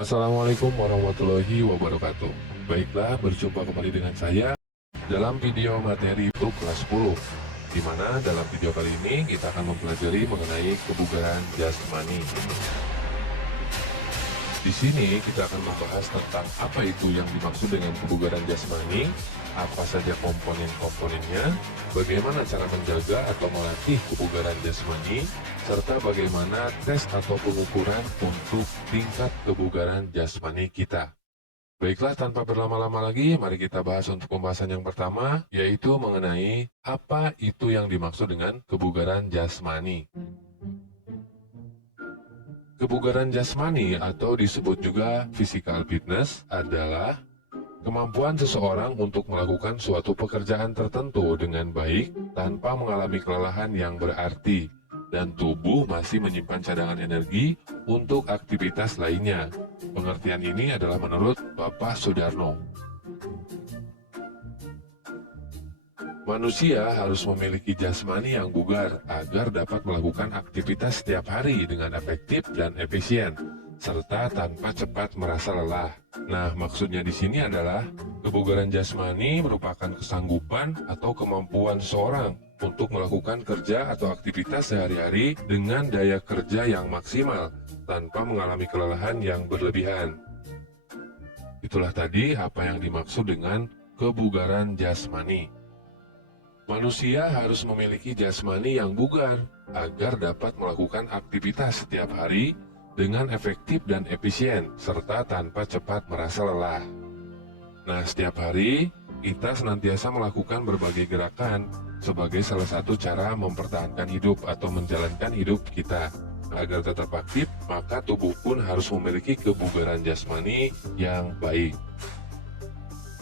Assalamualaikum warahmatullahi wabarakatuh. Baiklah, berjumpa kembali dengan saya dalam video materi untuk kelas 10, di mana dalam video kali ini kita akan mempelajari mengenai kebugaran jasmani. Di sini kita akan membahas tentang apa itu yang dimaksud dengan kebugaran jasmani, apa saja komponen-komponennya, bagaimana cara menjaga atau melatih kebugaran jasmani, serta bagaimana tes atau pengukuran untuk tingkat kebugaran jasmani kita. Baiklah, tanpa berlama-lama lagi, mari kita bahas untuk pembahasan yang pertama, yaitu mengenai apa itu yang dimaksud dengan kebugaran jasmani. Kebugaran jasmani atau disebut juga physical fitness adalah kemampuan seseorang untuk melakukan suatu pekerjaan tertentu dengan baik tanpa mengalami kelelahan yang berarti dan tubuh masih menyimpan cadangan energi untuk aktivitas lainnya. Pengertian ini adalah menurut Bapak Sudarno. Manusia harus memiliki jasmani yang bugar agar dapat melakukan aktivitas setiap hari dengan efektif dan efisien, serta tanpa cepat merasa lelah. Nah, maksudnya di sini adalah kebugaran jasmani merupakan kesanggupan atau kemampuan seorang untuk melakukan kerja atau aktivitas sehari-hari dengan daya kerja yang maksimal tanpa mengalami kelelahan yang berlebihan. Itulah tadi apa yang dimaksud dengan kebugaran jasmani. Manusia harus memiliki jasmani yang bugar agar dapat melakukan aktivitas setiap hari dengan efektif dan efisien, serta tanpa cepat merasa lelah. Nah, setiap hari kita senantiasa melakukan berbagai gerakan sebagai salah satu cara mempertahankan hidup atau menjalankan hidup kita. Agar tetap aktif, maka tubuh pun harus memiliki kebugaran jasmani yang baik.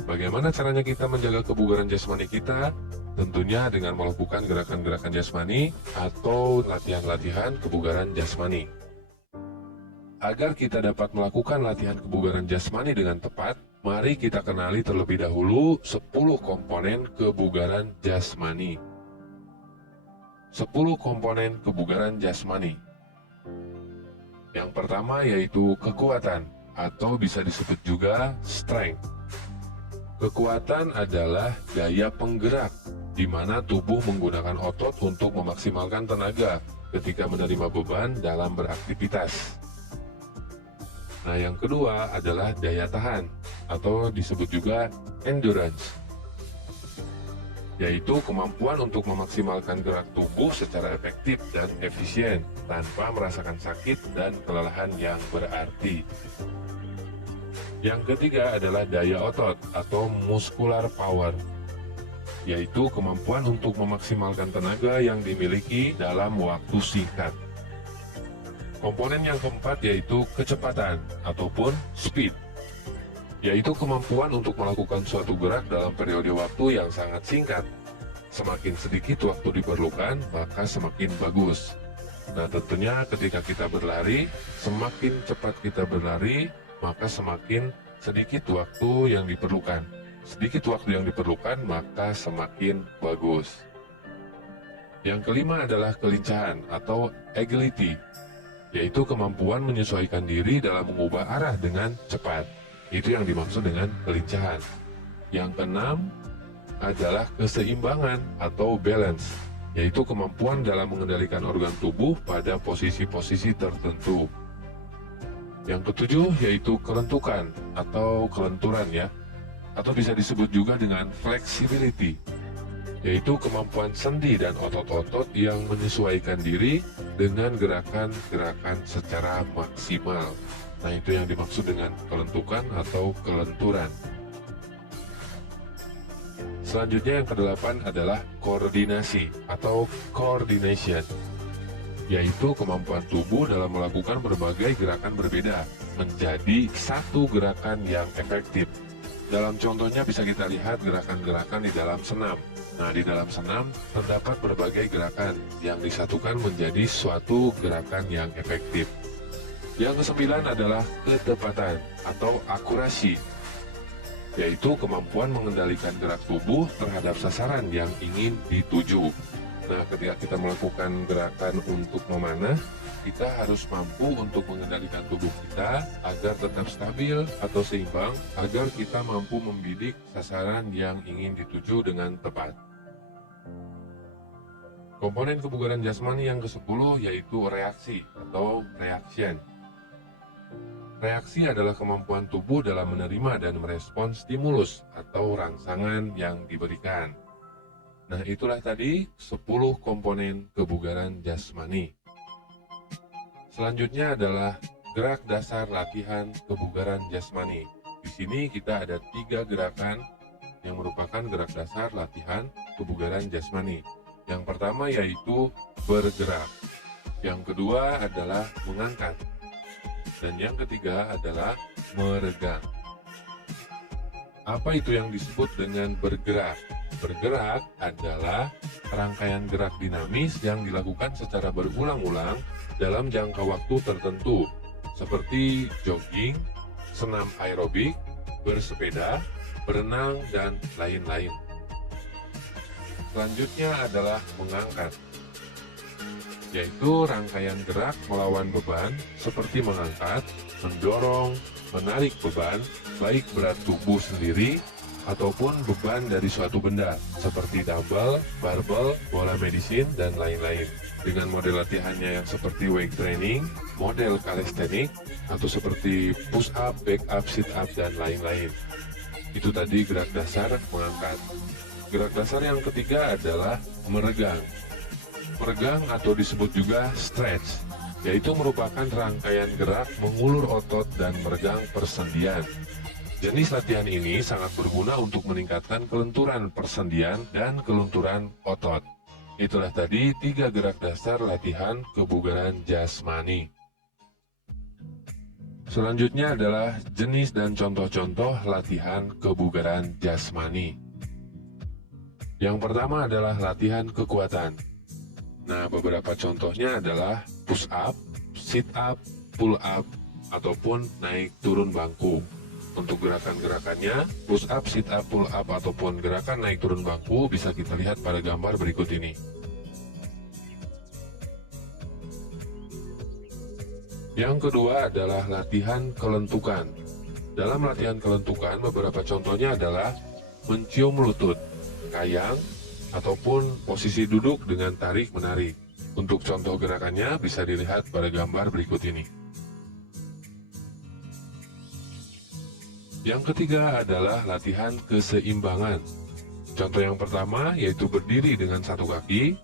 Bagaimana caranya kita menjaga kebugaran jasmani kita? Tentunya dengan melakukan gerakan-gerakan jasmani atau latihan-latihan kebugaran jasmani. Agar kita dapat melakukan latihan kebugaran jasmani dengan tepat, mari kita kenali terlebih dahulu 10 komponen kebugaran jasmani. 10 komponen kebugaran jasmani. Yang pertama yaitu kekuatan, atau bisa disebut juga strength. Kekuatan adalah daya penggerak, di mana tubuh menggunakan otot untuk memaksimalkan tenaga ketika menerima beban dalam beraktivitas. Nah, yang kedua adalah daya tahan, atau disebut juga endurance, yaitu kemampuan untuk memaksimalkan gerak tubuh secara efektif dan efisien tanpa merasakan sakit dan kelelahan yang berarti. Yang ketiga adalah daya otot atau muscular power, yaitu kemampuan untuk memaksimalkan tenaga yang dimiliki dalam waktu singkat. Komponen yang keempat yaitu kecepatan ataupun speed, yaitu kemampuan untuk melakukan suatu gerak dalam periode waktu yang sangat singkat. Semakin sedikit waktu diperlukan, maka semakin bagus. Nah, tentunya ketika kita berlari, semakin cepat kita berlari, maka semakin sedikit waktu yang diperlukan. Sedikit waktu yang diperlukan, maka semakin bagus. Yang kelima adalah kelincahan atau agility, yaitu kemampuan menyesuaikan diri dalam mengubah arah dengan cepat. Itu yang dimaksud dengan kelincahan. Yang keenam adalah keseimbangan atau balance, yaitu kemampuan dalam mengendalikan organ tubuh pada posisi-posisi tertentu. Yang ketujuh yaitu kelentukan atau kelenturan ya, atau bisa disebut juga dengan flexibility, yaitu kemampuan sendi dan otot-otot yang menyesuaikan diri dengan gerakan-gerakan secara maksimal. Nah, itu yang dimaksud dengan kelentukan atau kelenturan. Selanjutnya yang kedelapan adalah koordinasi atau coordination, yaitu kemampuan tubuh dalam melakukan berbagai gerakan berbeda menjadi satu gerakan yang efektif. Dalam contohnya bisa kita lihat gerakan-gerakan di dalam senam. Nah, di dalam senam terdapat berbagai gerakan yang disatukan menjadi suatu gerakan yang efektif. Yang kesembilan adalah ketepatan atau akurasi, yaitu kemampuan mengendalikan gerak tubuh terhadap sasaran yang ingin dituju. Nah, ketika kita melakukan gerakan untuk memanah, kita harus mampu untuk mengendalikan tubuh kita agar tetap stabil atau seimbang, agar kita mampu membidik sasaran yang ingin dituju dengan tepat. Komponen kebugaran jasmani yang ke-10 yaitu reaksi atau reaction. Reaksi adalah kemampuan tubuh dalam menerima dan merespons stimulus atau rangsangan yang diberikan. Nah, itulah tadi 10 komponen kebugaran jasmani. Selanjutnya adalah gerak dasar latihan kebugaran jasmani. Di sini kita ada 3 gerakan yang merupakan gerak dasar latihan kebugaran jasmani. Yang pertama yaitu bergerak. Yang kedua adalah mengangkat. Dan yang ketiga adalah meregang. Apa itu yang disebut dengan bergerak? Bergerak adalah rangkaian gerak dinamis yang dilakukan secara berulang-ulang dalam jangka waktu tertentu, seperti jogging, senam aerobik, bersepeda, berenang, dan lain-lain. Selanjutnya adalah mengangkat, yaitu rangkaian gerak melawan beban seperti mengangkat, mendorong, menarik beban, baik berat tubuh sendiri ataupun beban dari suatu benda seperti dumbbell, barbel, bola medisin, dan lain-lain. Dengan model latihannya yang seperti weight training, model calisthenics, atau seperti push up, back up, sit up, dan lain-lain. Itu tadi gerak dasar mengangkat. Gerak dasar yang ketiga adalah meregang. Meregang atau disebut juga stretch, yaitu merupakan rangkaian gerak mengulur otot dan meregang persendian. Jenis latihan ini sangat berguna untuk meningkatkan kelenturan persendian dan kelenturan otot. Itulah tadi 3 gerak dasar latihan kebugaran jasmani. Selanjutnya adalah jenis dan contoh-contoh latihan kebugaran jasmani. Yang pertama adalah latihan kekuatan. Nah, beberapa contohnya adalah push up, sit up, pull up, ataupun naik turun bangku. Untuk gerakan-gerakannya, push up, sit up, pull up, ataupun gerakan naik turun bangku bisa kita lihat pada gambar berikut ini. Yang kedua adalah latihan kelentukan. Dalam latihan kelentukan, beberapa contohnya adalah mencium lutut, kayang, ataupun posisi duduk dengan tarik-menarik. Untuk contoh gerakannya bisa dilihat pada gambar berikut ini. Yang ketiga adalah latihan keseimbangan. Contoh yang pertama yaitu berdiri dengan satu kaki.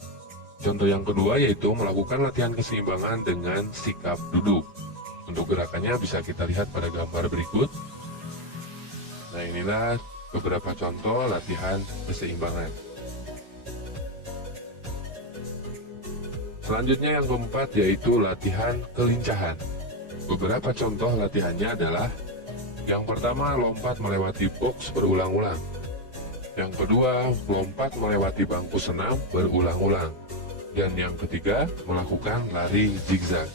Contoh yang kedua yaitu melakukan latihan keseimbangan dengan sikap duduk. Untuk gerakannya bisa kita lihat pada gambar berikut. Nah, inilah beberapa contoh latihan keseimbangan. Selanjutnya yang keempat yaitu latihan kelincahan. Beberapa contoh latihannya adalah yang pertama, lompat melewati box berulang-ulang. Yang kedua, lompat melewati bangku senam berulang-ulang. Dan yang ketiga, melakukan lari zigzag.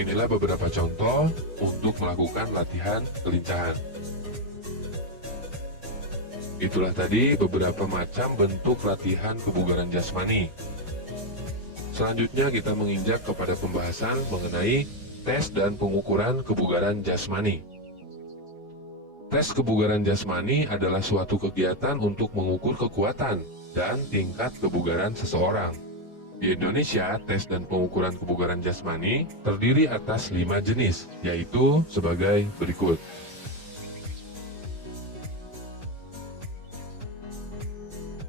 Inilah beberapa contoh untuk melakukan latihan kelincahan. Itulah tadi beberapa macam bentuk latihan kebugaran jasmani. Selanjutnya kita menginjak kepada pembahasan mengenai tes dan pengukuran kebugaran jasmani. Tes kebugaran jasmani adalah suatu kegiatan untuk mengukur kekuatan dan tingkat kebugaran seseorang. Di Indonesia, tes dan pengukuran kebugaran jasmani terdiri atas 5 jenis, yaitu sebagai berikut.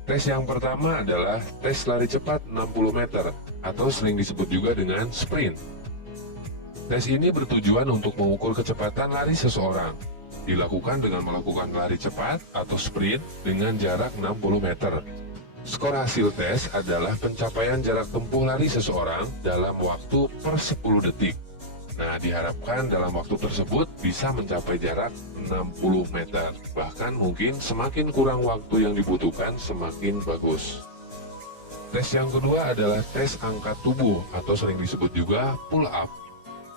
Tes yang pertama adalah tes lari cepat 60 meter, atau sering disebut juga dengan sprint. Tes ini bertujuan untuk mengukur kecepatan lari seseorang. Dilakukan dengan melakukan lari cepat atau sprint dengan jarak 60 meter. Skor hasil tes adalah pencapaian jarak tempuh lari seseorang dalam waktu per 10 detik. Nah, diharapkan dalam waktu tersebut bisa mencapai jarak 60 meter. Bahkan mungkin semakin kurang waktu yang dibutuhkan semakin bagus. Tes yang kedua adalah tes angkat tubuh atau sering disebut juga pull up.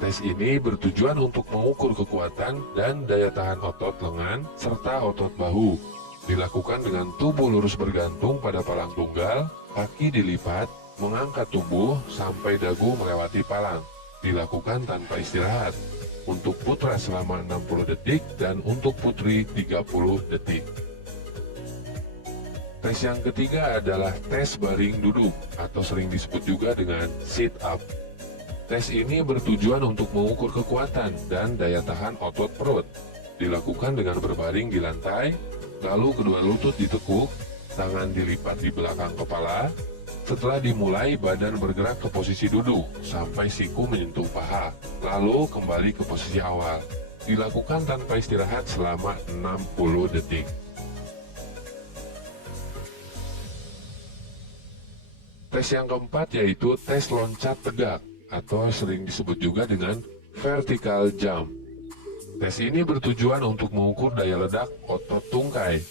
Tes ini bertujuan untuk mengukur kekuatan dan daya tahan otot lengan serta otot bahu. Dilakukan dengan tubuh lurus bergantung pada palang tunggal, kaki dilipat, mengangkat tubuh sampai dagu melewati palang. Dilakukan tanpa istirahat. Untuk putra selama 60 detik dan untuk putri 30 detik. Tes yang ketiga adalah tes baring duduk atau sering disebut juga dengan sit up. Tes ini bertujuan untuk mengukur kekuatan dan daya tahan otot perut. Dilakukan dengan berbaring di lantai, lalu kedua lutut ditekuk, tangan dilipat di belakang kepala. Setelah dimulai, badan bergerak ke posisi duduk sampai siku menyentuh paha, lalu kembali ke posisi awal. Dilakukan tanpa istirahat selama 60 detik. Tes yang keempat yaitu tes loncat tegak atau sering disebut juga dengan vertical jump. Tes ini bertujuan untuk mengukur daya ledak otot tungkai.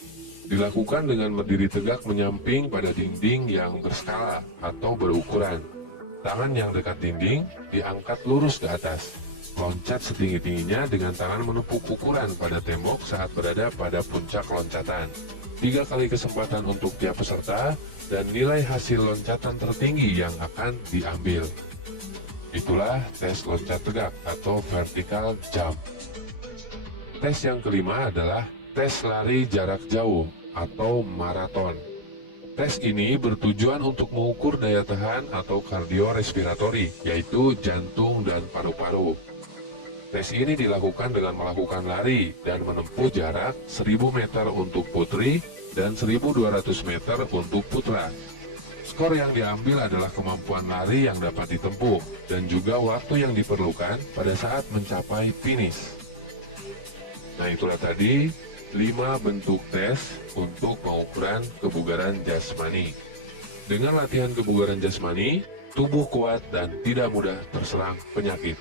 Dilakukan dengan berdiri tegak menyamping pada dinding yang berskala atau berukuran. Tangan yang dekat dinding diangkat lurus ke atas. Loncat setinggi-tingginya dengan tangan menepuk ukuran pada tembok saat berada pada puncak loncatan. 3 kali kesempatan untuk tiap peserta dan nilai hasil loncatan tertinggi yang akan diambil. Itulah tes loncat tegak atau vertical jump. Tes yang kelima adalah tes lari jarak jauh atau maraton. Tes ini bertujuan untuk mengukur daya tahan atau kardiorespiratori, yaitu jantung dan paru-paru. Tes ini dilakukan dengan melakukan lari dan menempuh jarak 1000 meter untuk putri dan 1200 meter untuk putra. Skor yang diambil adalah kemampuan lari yang dapat ditempuh dan juga waktu yang diperlukan pada saat mencapai finish. Nah, itulah tadi 5 bentuk tes untuk pengukuran kebugaran jasmani. Dengan latihan kebugaran jasmani, tubuh kuat dan tidak mudah terserang penyakit.